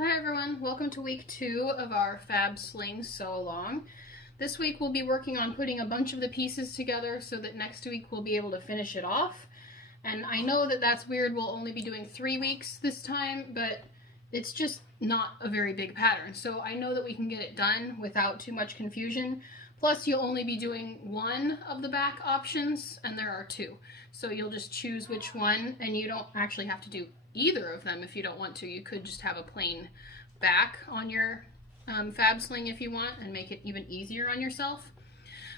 Hi everyone, welcome to week 2 of our Fab Sling Sew Along. This week we'll be working on putting a bunch of the pieces together so that next week we'll be able to finish it off. And I know that that's weird, we'll only be doing 3 weeks this time, but it's just not a very big pattern. So I know that we can get it done without too much confusion. Plus you'll only be doing one of the back options, and there are 2. So you'll just choose which one, and you don't actually have to do either of them if you don't want to. You could just have a plain back on your Fab Sling if you want, and make it even easier on yourself.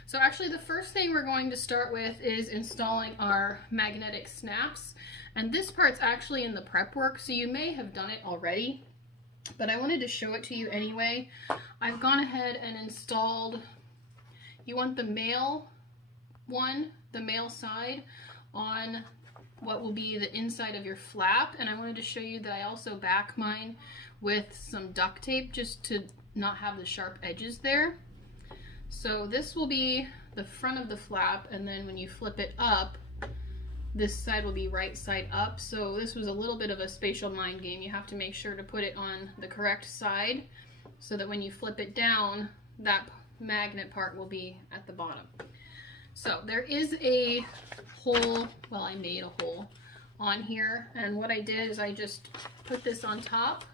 So actually the first thing we're going to start with is installing our magnetic snaps, and this part's actually in the prep work, so you may have done it already, but I wanted to show it to you anyway. I've gone ahead and installed, you want the male one, the male side, on what will be the inside of your flap, and I wanted to show you that I also back mine with some duct tape just to not have the sharp edges there. So this will be the front of the flap, and then when you flip it up, this side will be right side up. So this was a little bit of a spatial mind game. You have to make sure to put it on the correct side so that when you flip it down, that magnet part will be at the bottom. So there is a hole, well, I made a hole on here, and what I did is I just put this on top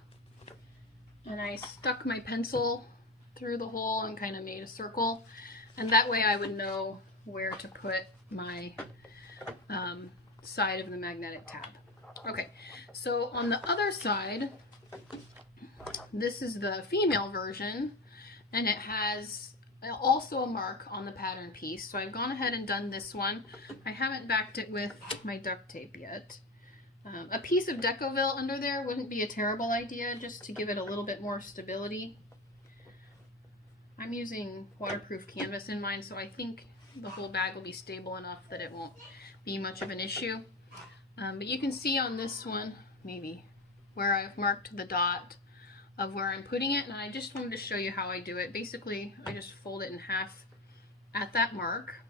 and I stuck my pencil through the hole and kind of made a circle, and that way I would know where to put my side of the magnetic tab. Okay, so on the other side, this is the female version, and it has also a mark on the pattern piece. So I've gone ahead and done this one. I haven't backed it with my duct tape yet. A piece of Decovil under there wouldn't be a terrible idea, just to give it a little bit more stability. I'm using waterproof canvas in mine, so I think the whole bag will be stable enough that it won't be much of an issue. But you can see on this one, maybe, where I've marked the dot of where I'm putting it, and I just wanted to show you how I do it. Basically, I just fold it in half at that mark,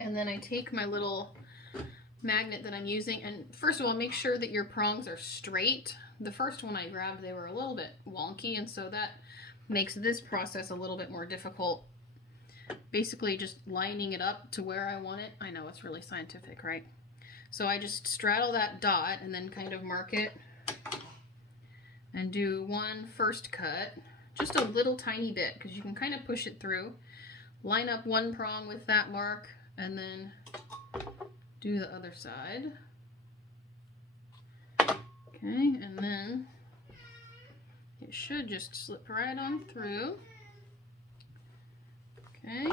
and then I take my little magnet that I'm using, and first of all, make sure that your prongs are straight. The first one I grabbed, they were a little bit wonky, and so that makes this process a little bit more difficult. Basically, just lining it up to where I want it. I know, it's really scientific, right? So I just straddle that dot and then kind of mark it and do one first cut, just a little tiny bit, because you can kind of push it through. Line up one prong with that mark, and then do the other side. Okay, and then it should just slip right on through. Okay,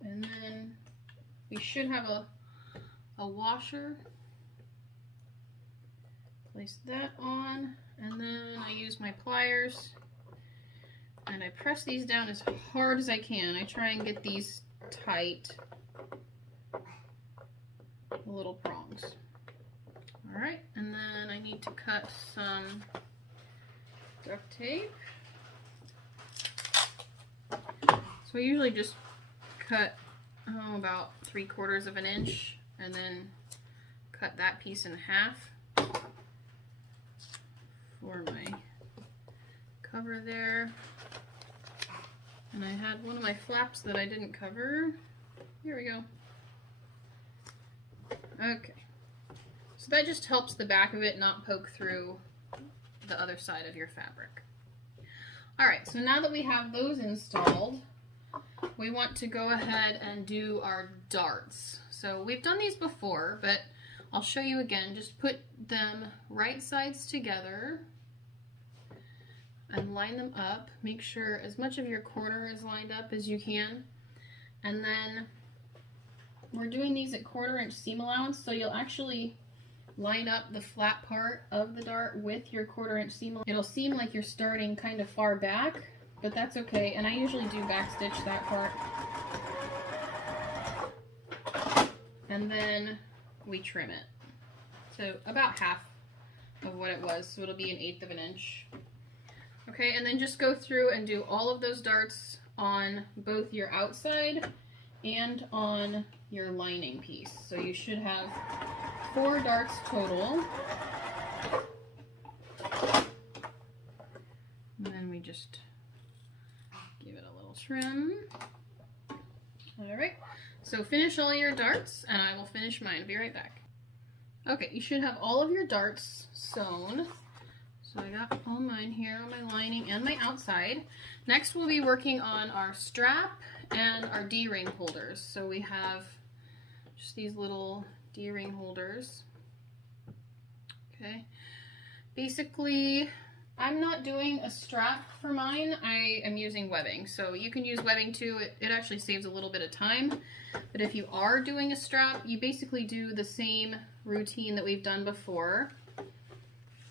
and then we should have a washer. Place that on, and then I use my pliers and I press these down as hard as I can. I try and get these tight, the little prongs. Alright, and then I need to cut some duct tape. So I usually just cut about 3/4 of an inch, and then cut that piece in half for my cover there. And I had one of my flaps that I didn't cover. Here we go. Okay. So that just helps the back of it not poke through the other side of your fabric. Alright, so now that we have those installed, we want to go ahead and do our darts. So we've done these before, but I'll show you again. Just put them right sides together and line them up. Make sure as much of your corner is lined up as you can. And then we're doing these at 1/4 inch seam allowance, so you'll actually line up the flat part of the dart with your 1/4 inch seam allowance. It'll seem like you're starting kind of far back, but that's okay. And I usually do back stitch that part. And then we trim it. So about half of what it was, so it'll be 1/8 of an inch. Okay, and then just go through and do all of those darts on both your outside and on your lining piece. So you should have 4 darts total. me just give it a little trim. All right, so finish all your darts and I will finish mine. Be right back. Okay, you should have all of your darts sewn. So I got all mine here on my lining and my outside. Next we'll be working on our strap and our D-ring holders. So we have just these little D-ring holders. Okay, basically I'm not doing a strap for mine, I am using webbing. So you can use webbing too, it actually saves a little bit of time. But if you are doing a strap, you basically do the same routine that we've done before.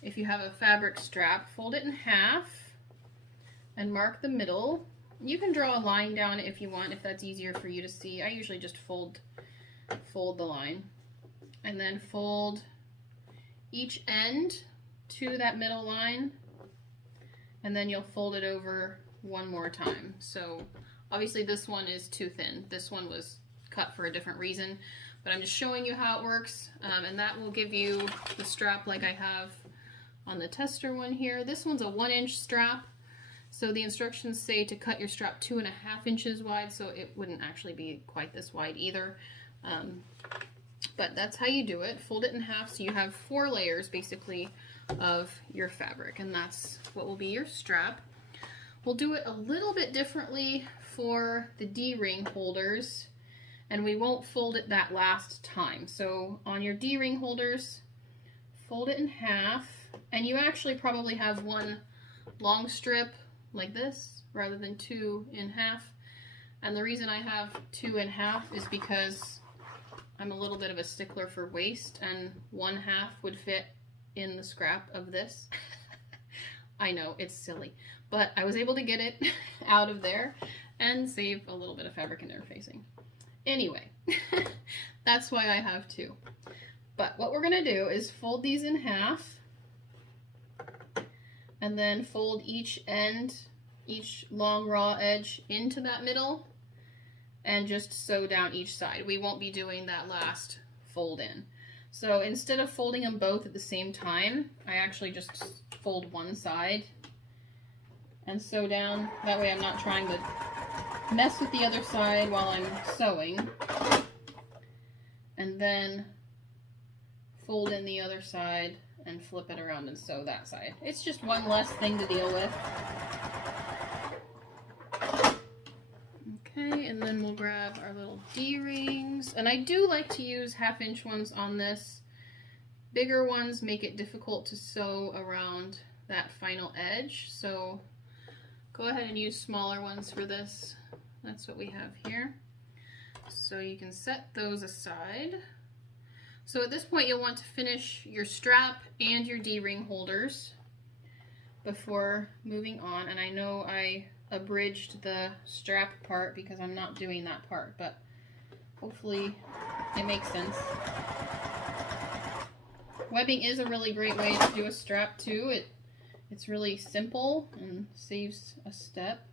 If you have a fabric strap, fold it in half and mark the middle. You can draw a line down if you want, if that's easier for you to see. I usually just fold the line. And then fold each end to that middle line, and then you'll fold it over one more time. So obviously this one is too thin. This one was cut for a different reason, but I'm just showing you how it works, and that will give you the strap like I have on the tester one here. This one's a 1-inch strap, so the instructions say to cut your strap 2.5 inches wide, so it wouldn't actually be quite this wide either. But that's how you do it. Fold it in half so you have 4 layers basically of your fabric, and that's what will be your strap. We'll do it a little bit differently for the D-ring holders, and we won't fold it that last time. So on your D-ring holders, fold it in half, and you actually probably have one long strip like this rather than 2 in half. And the reason I have 2 in half is because I'm a little bit of a stickler for waste, and 1/2 would fit in the scrap of this. I know, it's silly, but I was able to get it out of there and save a little bit of fabric interfacing. Anyway, that's why I have 2. But what we're gonna do is fold these in half, and then fold each end, each long raw edge into that middle, and just sew down each side. We won't be doing that last fold in. So instead of folding them both at the same time, I actually just fold one side and sew down. That way I'm not trying to mess with the other side while I'm sewing. And then fold in the other side and flip it around and sew that side. It's just one less thing to deal with. Okay, and then we'll grab our little D-rings. And I do like to use 1/2-inch ones on this. Bigger ones make it difficult to sew around that final edge, so go ahead and use smaller ones for this. That's what we have here. So you can set those aside. So at this point you'll want to finish your strap and your D-ring holders before moving on. And I know I abridged the strap part because I'm not doing that part, but hopefully it makes sense. Webbing is a really great way to do a strap too. It's really simple and saves a step.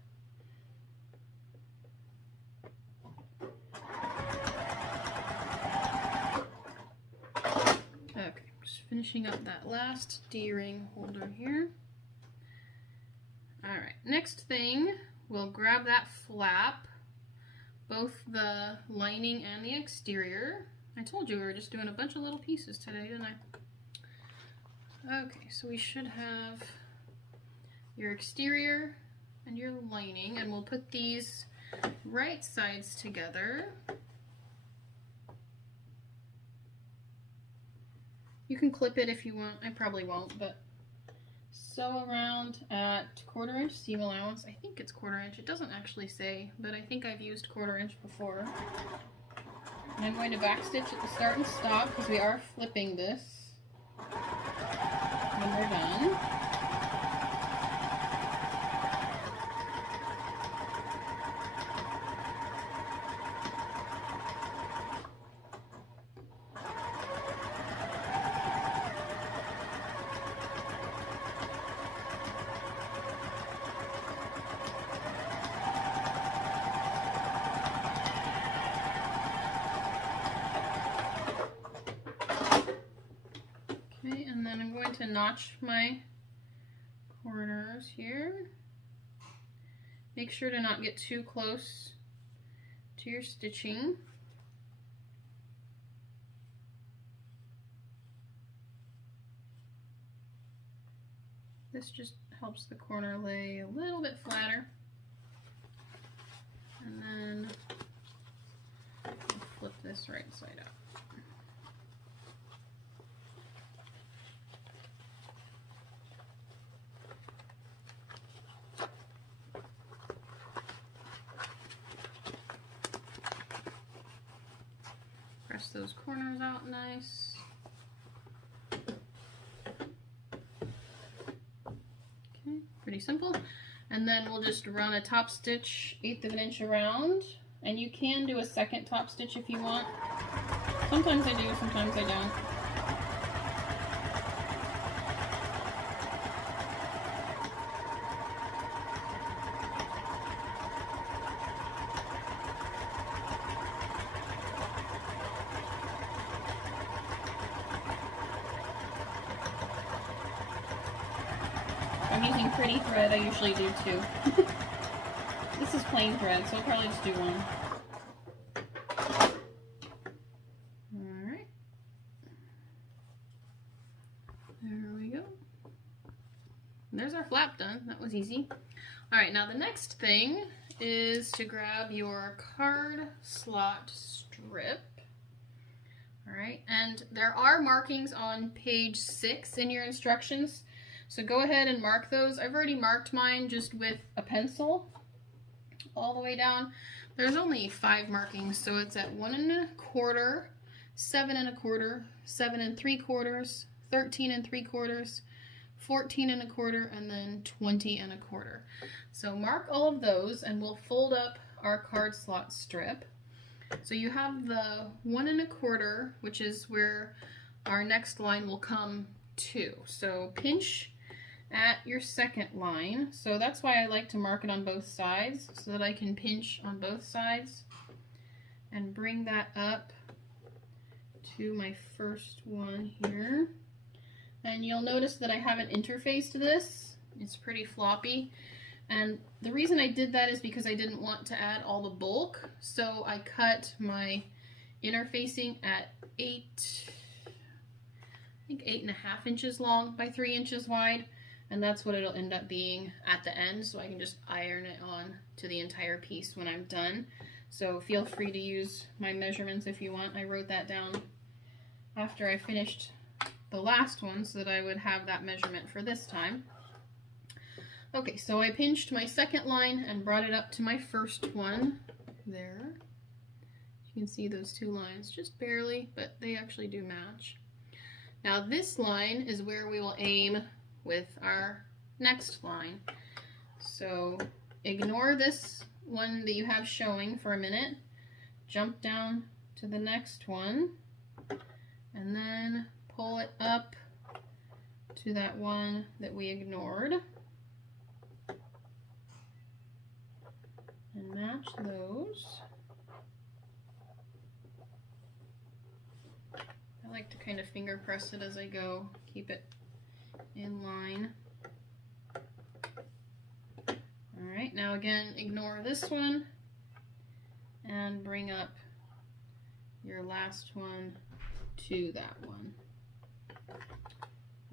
Okay, just finishing up that last D-ring holder here. Alright, next thing, we'll grab that flap, both the lining and the exterior. I told you we were just doing a bunch of little pieces today, didn't I? Okay, so we should have your exterior and your lining, and we'll put these right sides together. You can clip it if you want. I probably won't, but sew around at 1/4 inch seam allowance. I think it's 1/4 inch. It doesn't actually say, but I think I've used 1/4 inch before. And I'm going to backstitch at the start and stop because we are flipping this when we're done. Okay, and then I'm going to notch my corners here. Make sure to not get too close to your stitching. This just helps the corner lay a little bit flatter. And then I'll flip this right side up. Press those corners out nice. Okay, pretty simple. And then we'll just run a top stitch 1/8 of an inch around, and you can do a second top stitch if you want. Sometimes I do, sometimes I don't. I'm using pretty thread, I usually do too. This is plain thread, so I'll probably just do one. Alright. There we go. And there's our flap done. That was easy. Alright, now the next thing is to grab your card slot strip. Alright, and there are markings on page 6 in your instructions. So go ahead and mark those. I've already marked mine just with a pencil all the way down. There's only 5 markings, so it's at 1 1/4, 7 1/4, 7 3/4, 13 3/4, 14 1/4, and then 20 1/4. So mark all of those and we'll fold up our card slot strip. So you have the 1 1/4, which is where our next line will come to. So pinch at your second line. So that's why I like to mark it on both sides, so that I can pinch on both sides and bring that up to my first one here. And you'll notice that I haven't interfaced this. It's pretty floppy. And the reason I did that is because I didn't want to add all the bulk. So I cut my interfacing at 8.5 inches long by 3 inches wide. And that's what it'll end up being at the end, so I can just iron it on to the entire piece when I'm done. So feel free to use my measurements if you want. I wrote that down after I finished the last one so that I would have that measurement for this time. Okay, so I pinched my second line and brought it up to my first one there. You can see those 2 lines just barely, but they actually do match. Now this line is where we will aim with our next line. So ignore this one that you have showing for a minute, jump down to the next one, and then pull it up to that one that we ignored, and match those. I like to kind of finger press it as I go, keep it in line. Alright, now again, ignore this one and bring up your last one to that one.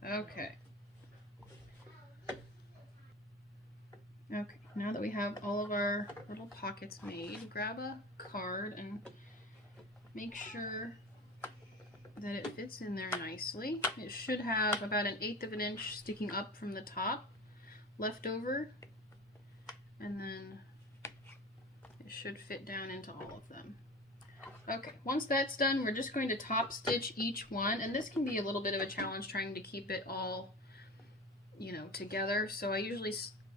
Okay. Okay, now that we have all of our little pockets made, grab a card and make sure that it fits in there nicely. It should have about 1/8 of an inch sticking up from the top left over, and then it should fit down into all of them. Okay, once that's done, we're just going to top stitch each one, and this can be a little bit of a challenge trying to keep it all, you know, together. So I usually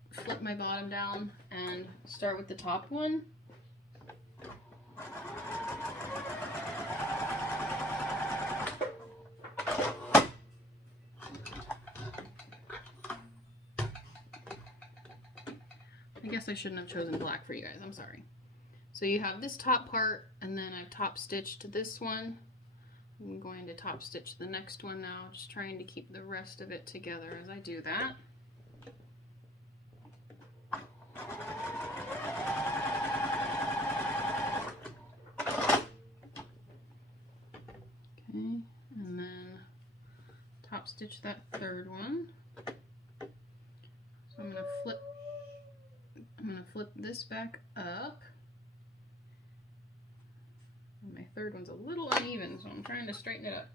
flip my bottom down and start with the top one. I guess I shouldn't have chosen black for you guys, I'm sorry. So you have this top part, and then I've top stitched this one. I'm going to top stitch the next one now, just trying to keep the rest of it together as I do that. stitch that third one. So I'm gonna flip this back up. And my third one's a little uneven, so I'm trying to straighten it up.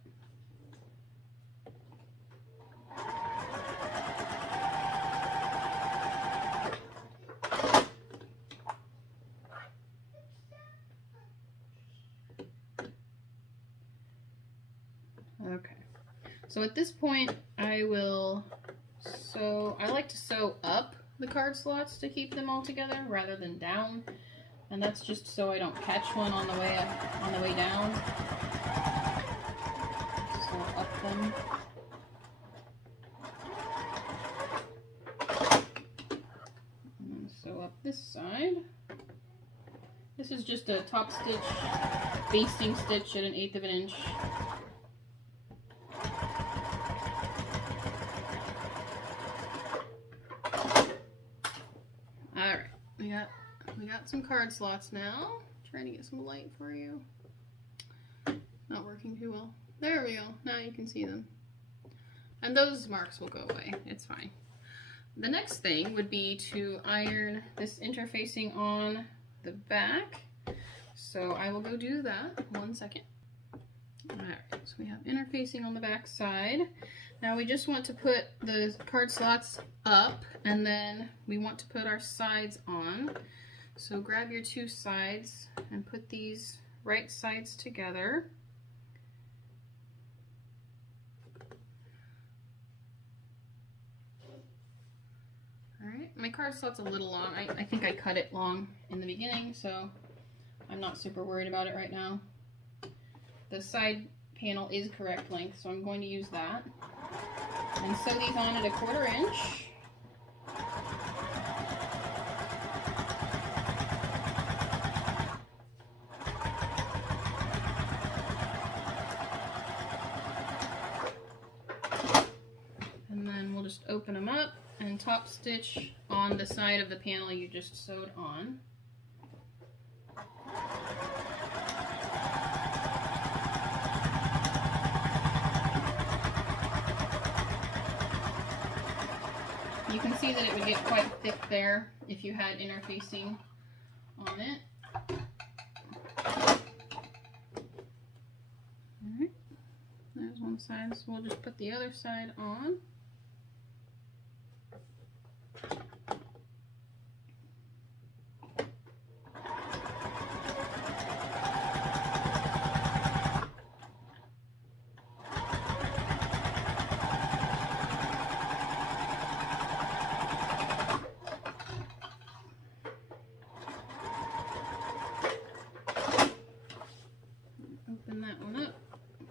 Okay, so at this point I like to sew up the card slots to keep them all together rather than down, and that's just so I don't catch one on the way down. Sew up them. And then sew up this side. This is just a top stitch basting stitch at 1/8 of an inch. We got some card slots now. Trying to get some light for you. Not working too well. There we go. Now you can see them. And those marks will go away. It's fine. The next thing would be to iron this interfacing on the back. So I will go do that. 1 second. Alright, so we have interfacing on the back side. Now we just want to put the card slots up, and then we want to put our sides on. So grab your 2 sides and put these right sides together. Alright, my card slot's a little long. I think I cut it long in the beginning, so I'm not super worried about it right now. The side panel is correct length, so I'm going to use that. And sew these on at 1/4 inch. And then we'll just open them up and top stitch on the side of the panel you just sewed on. You can see that it would get quite thick there if you had interfacing on it. Alright, there's one side, so we'll just put the other side on. Open that one up,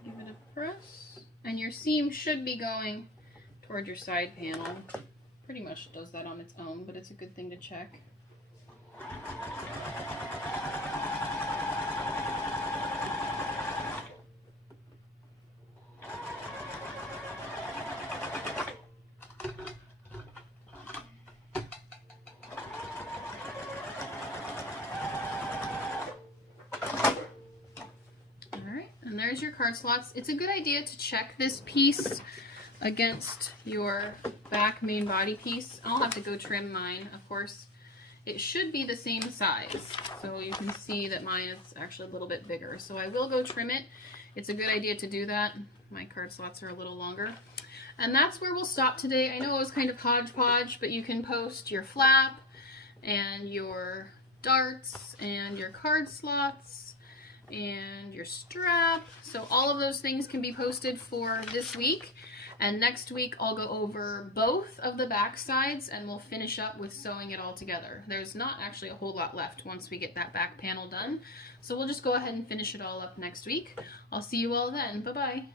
give it a press, and your seam should be going toward your side panel. Pretty much does that on its own, but it's a good thing to check. There's your card slots. It's a good idea to check this piece against your back main body piece. I'll have to go trim mine, of course. It should be the same size, so you can see that mine is actually a little bit bigger. So I will go trim it. It's a good idea to do that. My card slots are a little longer. And that's where we'll stop today. I know it was kind of hodgepodge, but you can post your flap and your darts and your card slots and your strap. So all of those things can be posted for this week. And next week I'll go over both of the back sides and we'll finish up with sewing it all together. There's not actually a whole lot left once we get that back panel done. So we'll just go ahead and finish it all up next week. I'll see you all then. Bye-bye.